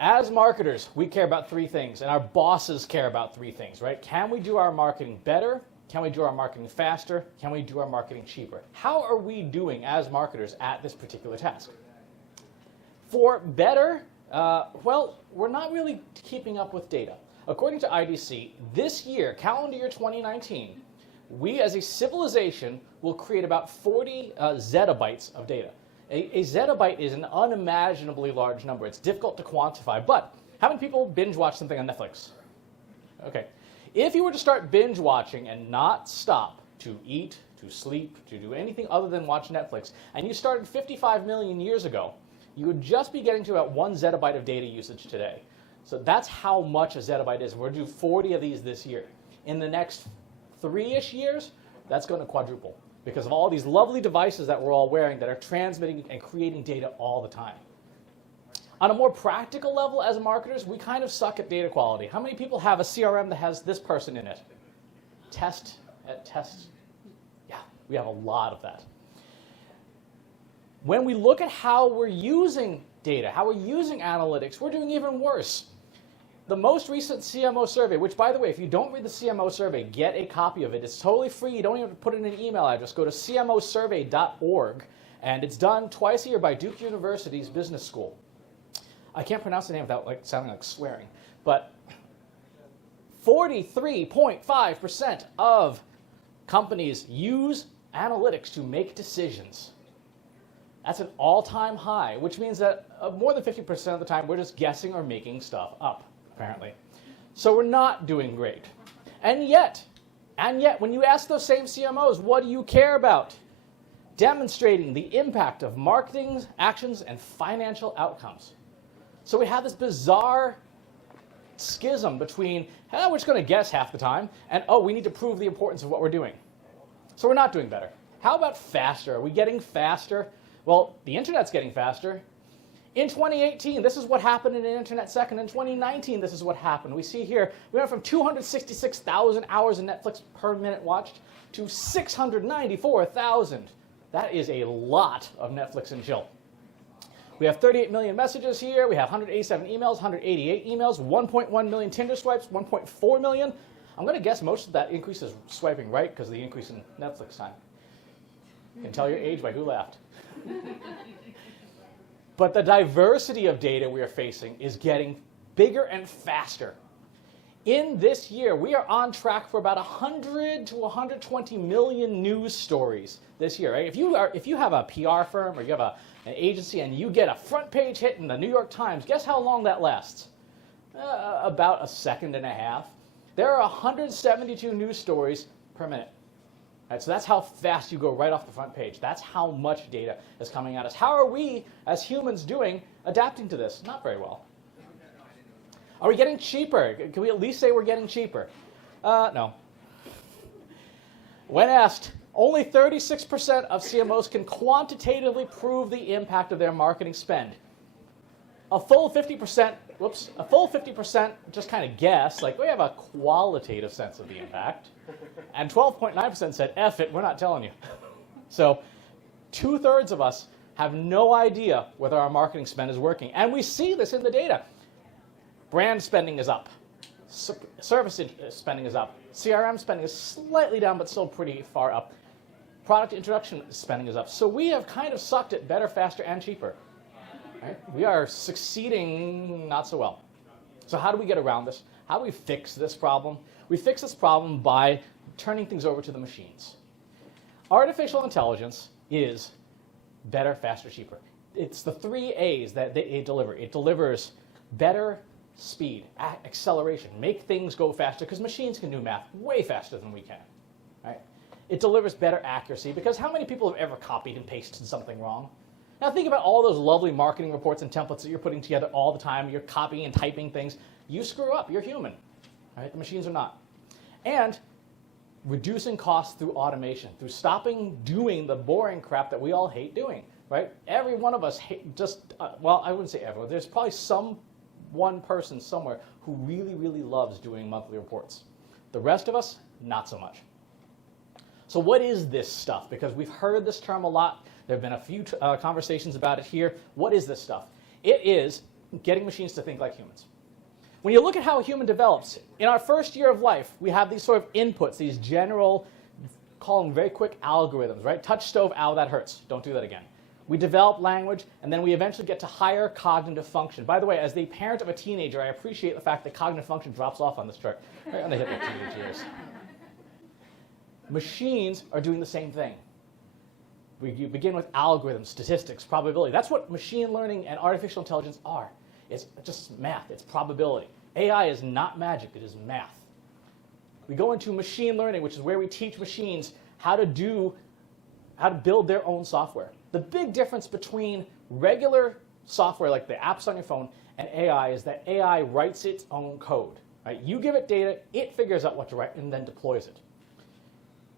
As marketers, we care about three things, and our bosses care about three things, right? Can we do our marketing better? Can we do our marketing faster? Can we do our marketing cheaper? How are we doing as marketers at this particular task? For better, well, we're not really keeping up with data. According to IDC, this year, calendar year 2019, we as a civilization will create about 40 zettabytes of data. A zettabyte is an unimaginably large number. It's difficult to quantify, but how many people binge watch something on Netflix? Okay. If you were to start binge watching and not stop to eat, to sleep, to do anything other than watch Netflix, and you started 55 million years ago, you would just be getting to about 1 zettabyte of data usage today. So that's how much a zettabyte is. We're going to do 40 of these this year. In the next 3-ish years, that's going to quadruple because of all these lovely devices that we're all wearing that are transmitting and creating data all the time. On a more practical level, as marketers, we kind of suck at data quality. How many people have a CRM that has this person in it? Test. Yeah, we have a lot of that. When we look at how we're using data, how we're using analytics, we're doing even worse. The most recent CMO survey, which, by the way, if you don't read the CMO survey, get a copy of it. It's totally free. You don't even have to put in an email address. Go to cmosurvey.org, and it's done twice a year by Duke University's business school. I can't pronounce the name without sounding like swearing, but 43.5% of companies use analytics to make decisions. That's an all-time high, which means that more than 50% of the time we're just guessing or making stuff up, apparently. So we're not doing great. And yet, when you ask those same CMOs, what do you care about? Demonstrating the impact of marketing actions and financial outcomes. So we have this bizarre schism between, we're just going to guess half the time, and, we need to prove the importance of what we're doing. So we're not doing better. How about faster? Are we getting faster? Well, the internet's getting faster. In 2018, this is what happened in an internet second. In 2019, this is what happened. We see here, we went from 266,000 hours of Netflix per minute watched to 694,000. That is a lot of Netflix and chill. We have 38 million messages here. We have 187 emails, 188 emails, 1.1 million Tinder swipes, 1.4 million. I'm going to guess most of that increase is swiping right because of the increase in Netflix time. You can tell your age by who laughed. But the diversity of data we are facing is getting bigger and faster. In this year, we are on track for about 100 to 120 million news stories this year. Right? If you have a PR firm or you have an agency and you get a front page hit in the New York Times, guess how long that lasts? About a second and a half. There are 172 news stories per minute. Right, so that's how fast you go right off the front page. That's how much data is coming at us. How are we, as humans, doing adapting to this? Not very well. Are we getting cheaper? Can we at least say we're getting cheaper? No. When asked, only 36% of CMOs can quantitatively prove the impact of their marketing spend. A full 50% just kind of guess, we have a qualitative sense of the impact. And 12.9% said, F it, we're not telling you. So 2/3 of us have no idea whether our marketing spend is working. And we see this in the data. Brand spending is up. Service spending is up. CRM spending is slightly down, but still pretty far up. Product introduction spending is up. So we have kind of sucked at better, faster, and cheaper. Right? We are succeeding not so well. So how do we get around this? How do we fix this problem? We fix this problem by turning things over to the machines. Artificial intelligence is better, faster, cheaper. It's the 3 A's that they deliver. It delivers better speed, acceleration, make things go faster, because machines can do math way faster than we can. Right? It delivers better accuracy, because how many people have ever copied and pasted something wrong? Now think about all those lovely marketing reports and templates that you're putting together all the time. You're copying and typing things. You screw up. You're human. Right? The machines are not. And reducing costs through automation, through stopping doing the boring crap that we all hate doing. Right? Every one of us well, I wouldn't say everyone. There's probably one person somewhere who really, really loves doing monthly reports. The rest of us, not so much. So what is this stuff? Because we've heard this term a lot. There have been a few conversations about it here. What is this stuff? It is getting machines to think like humans. When you look at how a human develops, in our first year of life, we have these sort of inputs, these general, call them very quick algorithms, right? Touch stove, ow, that hurts. Don't do that again. We develop language, and then we eventually get to higher cognitive function. By the way, as the parent of a teenager, I appreciate the fact that cognitive function drops off on this chart, right on the hip of teenage years. Machines are doing the same thing. You begin with algorithms, statistics, probability. That's what machine learning and artificial intelligence are. It's just math. It's probability. AI is not magic. It is math. We go into machine learning, which is where we teach machines how to build their own software. The big difference between regular software, like the apps on your phone, and AI is that AI writes its own code. Right? You give it data, it figures out what to write, and then deploys it.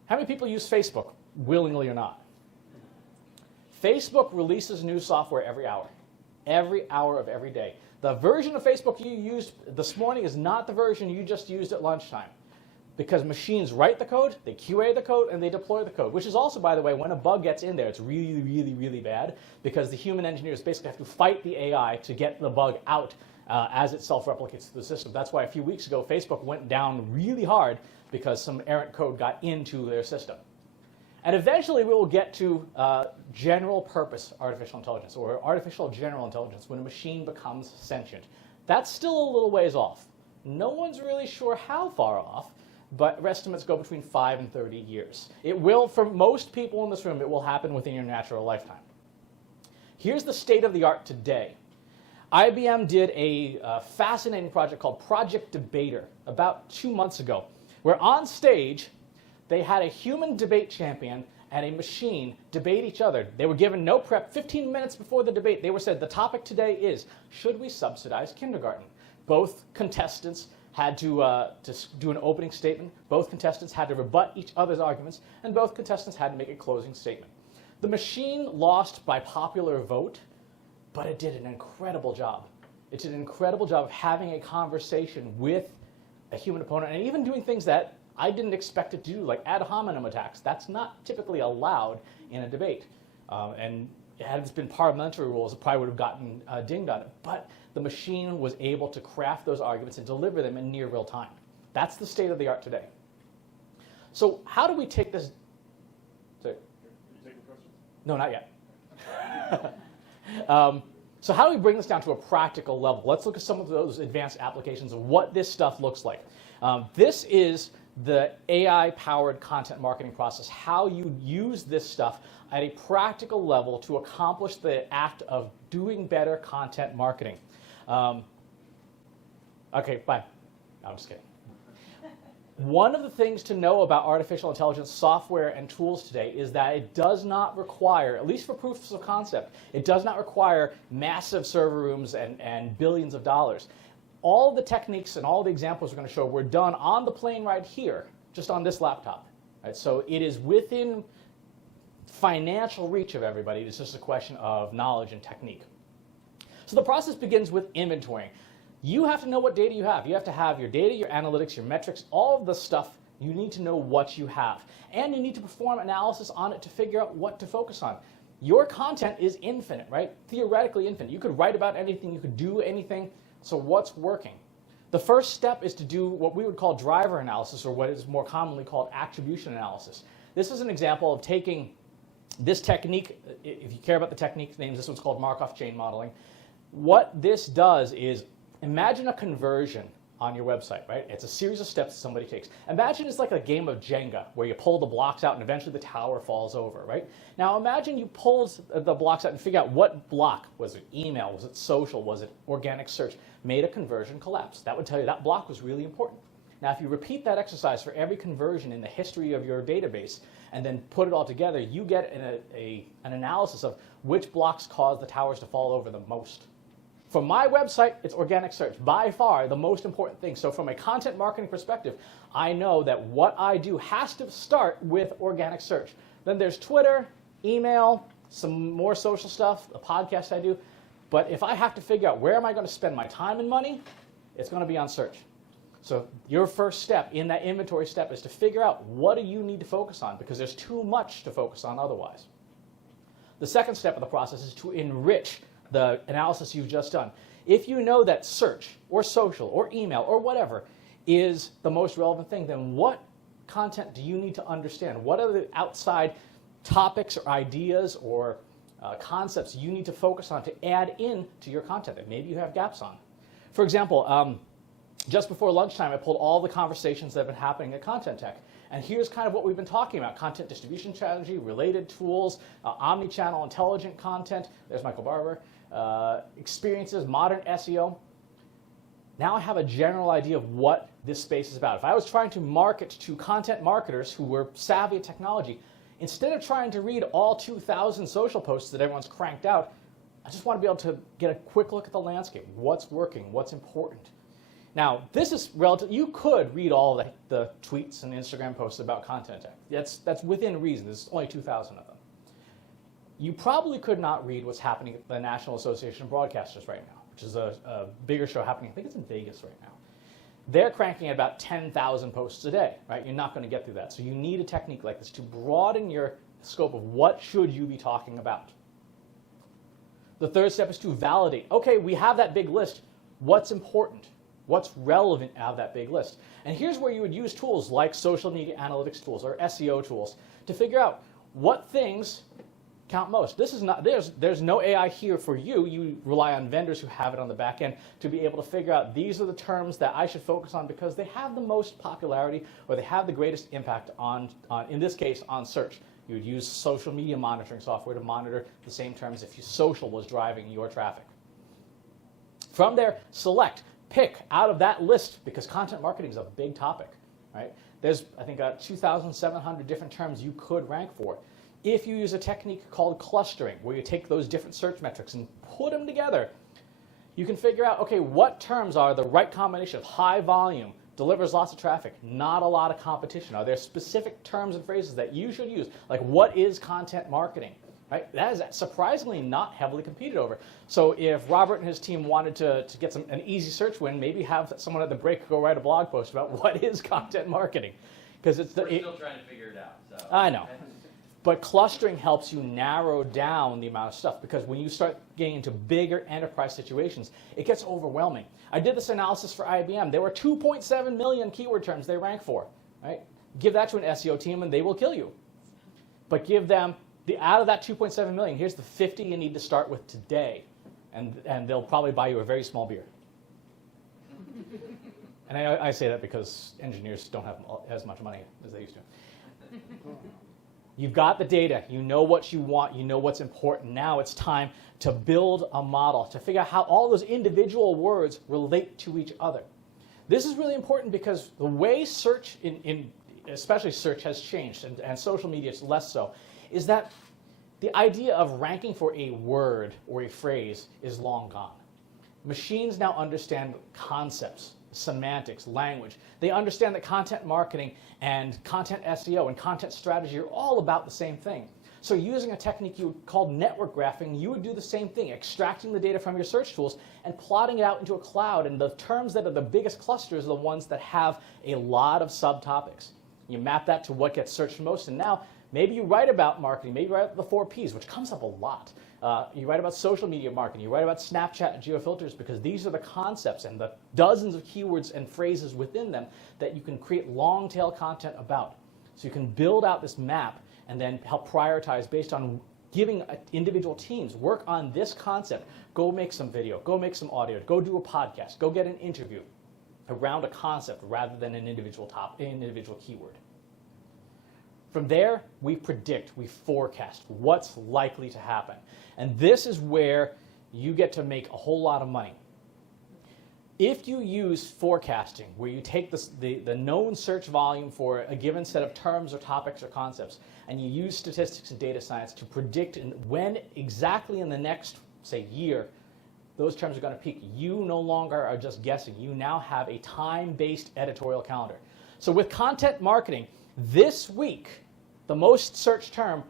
How many people use Facebook, willingly or not? Facebook releases new software every hour of every day. The version of Facebook you used this morning is not the version you just used at lunchtime. Because machines write the code, they QA the code, and they deploy the code, which is also, by the way, when a bug gets in there, it's really, really, really bad because the human engineers basically have to fight the AI to get the bug out as it self-replicates through the system. That's why a few weeks ago, Facebook went down really hard because some errant code got into their system. And eventually we will get to general purpose artificial intelligence, or artificial general intelligence, when a machine becomes sentient. That's still a little ways off. No one's really sure how far off, but estimates go between 5 and 30 years. It will, for most people in this room, it will happen within your natural lifetime. Here's the state of the art today. IBM did a fascinating project called Project Debater about 2 months ago, where on stage, they had a human debate champion and a machine debate each other. They were given no prep. 15 minutes before the debate, they were said, the topic today is, should we subsidize kindergarten? Both contestants had to do an opening statement. Both contestants had to rebut each other's arguments, and both contestants had to make a closing statement. The machine lost by popular vote, but it did an incredible job. It did an incredible job of having a conversation with a human opponent, and even doing things that I didn't expect it to do, like ad hominem attacks. That's not typically allowed in a debate. And had it been parliamentary rules, it probably would have gotten dinged on it. But the machine was able to craft those arguments and deliver them in near real time. That's the state of the art today. So how do we take this? Sorry. Are you taking questions? No, not yet. So how do we bring this down to a practical level? Let's look at some of those advanced applications of what this stuff looks like. This is the AI-powered content marketing process, how you use this stuff at a practical level to accomplish the act of doing better content marketing. Okay, bye. No, I'm just kidding. One of the things to know about artificial intelligence software and tools today is that it does not require, at least for proofs of concept, it does not require massive server rooms and billions of dollars. All the techniques and all the examples we're going to show were done on the plane right here, just on this laptop. Right? So it is within financial reach of everybody. It's just a question of knowledge and technique. So the process begins with inventorying. You have to know what data you have. You have to have your data, your analytics, your metrics, all of the stuff. You need to know what you have. And you need to perform analysis on it to figure out what to focus on. Your content is infinite, right? Theoretically infinite. You could write about anything. You could do anything. So what's working? The first step is to do what we would call driver analysis, or what is more commonly called attribution analysis. This is an example of taking this technique. If you care about the technique names, this one's called Markov chain modeling. What this does is, imagine a conversion on your website, right? It's a series of steps somebody takes. Imagine it's like a game of Jenga where you pull the blocks out and eventually the tower falls over, right? Now imagine you pull the blocks out and figure out what block. Was it email? Was it social? Was it organic search? Made a conversion collapse. That would tell you that block was really important. Now if you repeat that exercise for every conversion in the history of your database and then put it all together, you get an analysis of which blocks cause the towers to fall over the most. For my website, it's organic search, by far the most important thing. So from a content marketing perspective, I know that what I do has to start with organic search. Then there's Twitter, email, some more social stuff, a podcast I do. But if I have to figure out where am I going to spend my time and money, it's going to be on search. So your first step in that inventory step is to figure out what do you need to focus on, because there's too much to focus on otherwise. The second step of the process is to enrich the analysis you've just done. If you know that search or social or email or whatever is the most relevant thing, then what content do you need to understand? What are the outside topics or ideas or concepts you need to focus on to add in to your content that maybe you have gaps on? For example, just before lunchtime, I pulled all the conversations that have been happening at ContentTECH. And here's kind of what we've been talking about: content distribution strategy, related tools, omni-channel intelligent content. There's Michael Barber. Experiences, modern SEO. Now I have a general idea of what this space is about. If I was trying to market to content marketers who were savvy at technology, instead of trying to read all 2,000 social posts that everyone's cranked out, I just want to be able to get a quick look at the landscape. What's working? What's important? Now, this is relative. You could read all the tweets and Instagram posts about ContentTECH. That's within reason. There's only 2,000 of them. You probably could not read what's happening at the National Association of Broadcasters right now, which is a bigger show happening. I think it's in Vegas right now. They're cranking at about 10,000 posts a day, right? You're not going to get through that. So you need a technique like this to broaden your scope of what should you be talking about. The third step is to validate. Okay, we have that big list. What's important? What's relevant out of that big list? And here's where you would use tools like social media analytics tools or SEO tools to figure out what things count most. This is not, there's no AI here for you. You rely on vendors who have it on the back end to be able to figure out these are the terms that I should focus on because they have the most popularity or they have the greatest impact on in this case, on search. You would use social media monitoring software to monitor the same terms if social was driving your traffic. From there, pick out of that list, because content marketing is a big topic, right? There's, I think, 2,700 different terms you could rank for. If you use a technique called clustering, where you take those different search metrics and put them together, you can figure out, okay, what terms are the right combination of high volume, delivers lots of traffic, not a lot of competition? Are there specific terms and phrases that you should use? Like, what is content marketing? Right? That is surprisingly not heavily competed over. So if Robert and his team wanted to get an easy search win, maybe have someone at the break go write a blog post about what is content marketing. Because we're still trying to figure it out. So. I know. But clustering helps you narrow down the amount of stuff, because when you start getting into bigger enterprise situations, it gets overwhelming. I did this analysis for IBM. There were 2.7 million keyword terms they rank for. Right? Give that to an SEO team and they will kill you. But give them, out of that 2.7 million, here's the 50 you need to start with today. And they'll probably buy you a very small beer. And I say that because engineers don't have as much money as they used to. You've got the data. You know what you want. You know what's important. Now it's time to build a model, to figure out how all those individual words relate to each other. This is really important because the way search, especially search, has changed, and social media is less so, is that the idea of ranking for a word or a phrase is long gone. Machines now understand concepts, semantics, language. They understand that content marketing and content SEO and content strategy are all about the same thing. So using a technique you would call network graphing, you would do the same thing, extracting the data from your search tools and plotting it out into a cloud, and the terms that are the biggest clusters are the ones that have a lot of subtopics. You map that to what gets searched most, and now maybe you write about marketing, maybe you write about the 4 Ps, which comes up a lot. You write about social media marketing, you write about Snapchat and geofilters, because these are the concepts and the dozens of keywords and phrases within them that you can create long tail content about. So you can build out this map and then help prioritize based on giving individual teams work on this concept. Go make some video, go make some audio, go do a podcast, go get an interview around a concept rather than an individual keyword. From there, we predict, we forecast what's likely to happen. And this is where you get to make a whole lot of money. If you use forecasting, where you take the known search volume for a given set of terms or topics or concepts, and you use statistics and data science to predict when exactly in the next, say, year, those terms are going to peak, you no longer are just guessing. You now have a time-based editorial calendar. So with content marketing, this week, the most searched term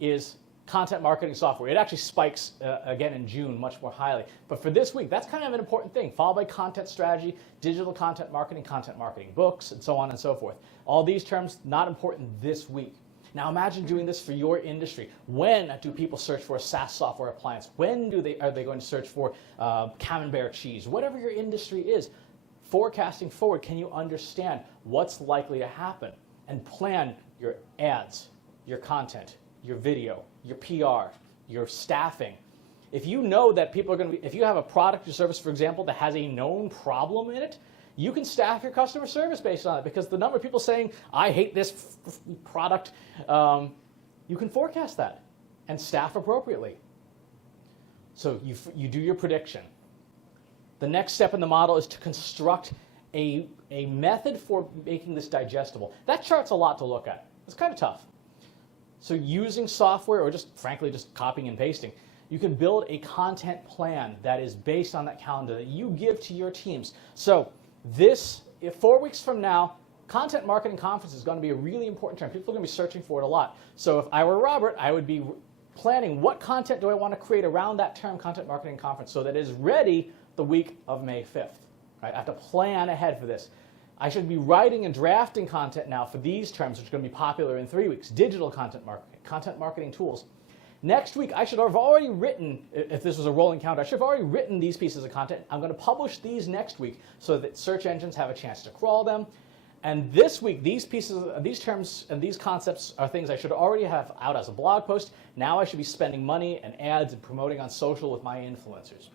is content marketing software. It actually spikes again in June much more highly. But for this week, that's kind of an important thing, followed by content strategy, digital content marketing books, and so on and so forth. All these terms, not important this week. Now imagine doing this for your industry. When do people search for a SaaS software appliance? When are they going to search for Camembert cheese? Whatever your industry is, forecasting forward, can you understand what's likely to happen and plan your ads, your content, your video, your PR, your staffing. If you know that people are going to be, if you have a product or service, for example, that has a known problem in it, you can staff your customer service based on it, because the number of people saying, I hate this product, you can forecast that and staff appropriately. So you do your prediction. The next step in the model is to construct a method for making this digestible. That chart's a lot to look at. It's kind of tough. So using software, or just frankly just copying and pasting, you can build a content plan that is based on that calendar that you give to your teams. So this, 4 weeks from now, Content Marketing Conference is going to be a really important term. People are going to be searching for it a lot. So if I were Robert, I would be planning what content do I want to create around that term, Content Marketing Conference, so that it is ready the week of May 5th. Right? I have to plan ahead for this. I should be writing and drafting content now for these terms, which are going to be popular in 3 weeks. Digital content marketing tools. Next week, I should have already written, if this was a rolling calendar, I should have already written these pieces of content. I'm going to publish these next week so that search engines have a chance to crawl them. And this week, these pieces, these terms, and these concepts are things I should already have out as a blog post. Now I should be spending money and ads and promoting on social with my influencers.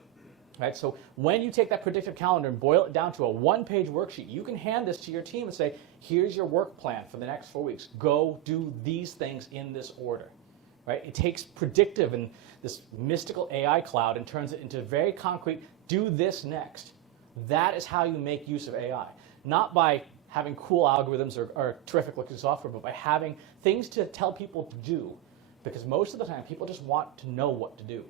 Right? So when you take that predictive calendar and boil it down to a one-page worksheet, you can hand this to your team and say, here's your work plan for the next 4 weeks. Go do these things in this order. Right? It takes predictive and this mystical AI cloud and turns it into very concrete, do this next. That is how you make use of AI. Not by having cool algorithms or terrific looking software, but by having things to tell people to do. Because most of the time, people just want to know what to do.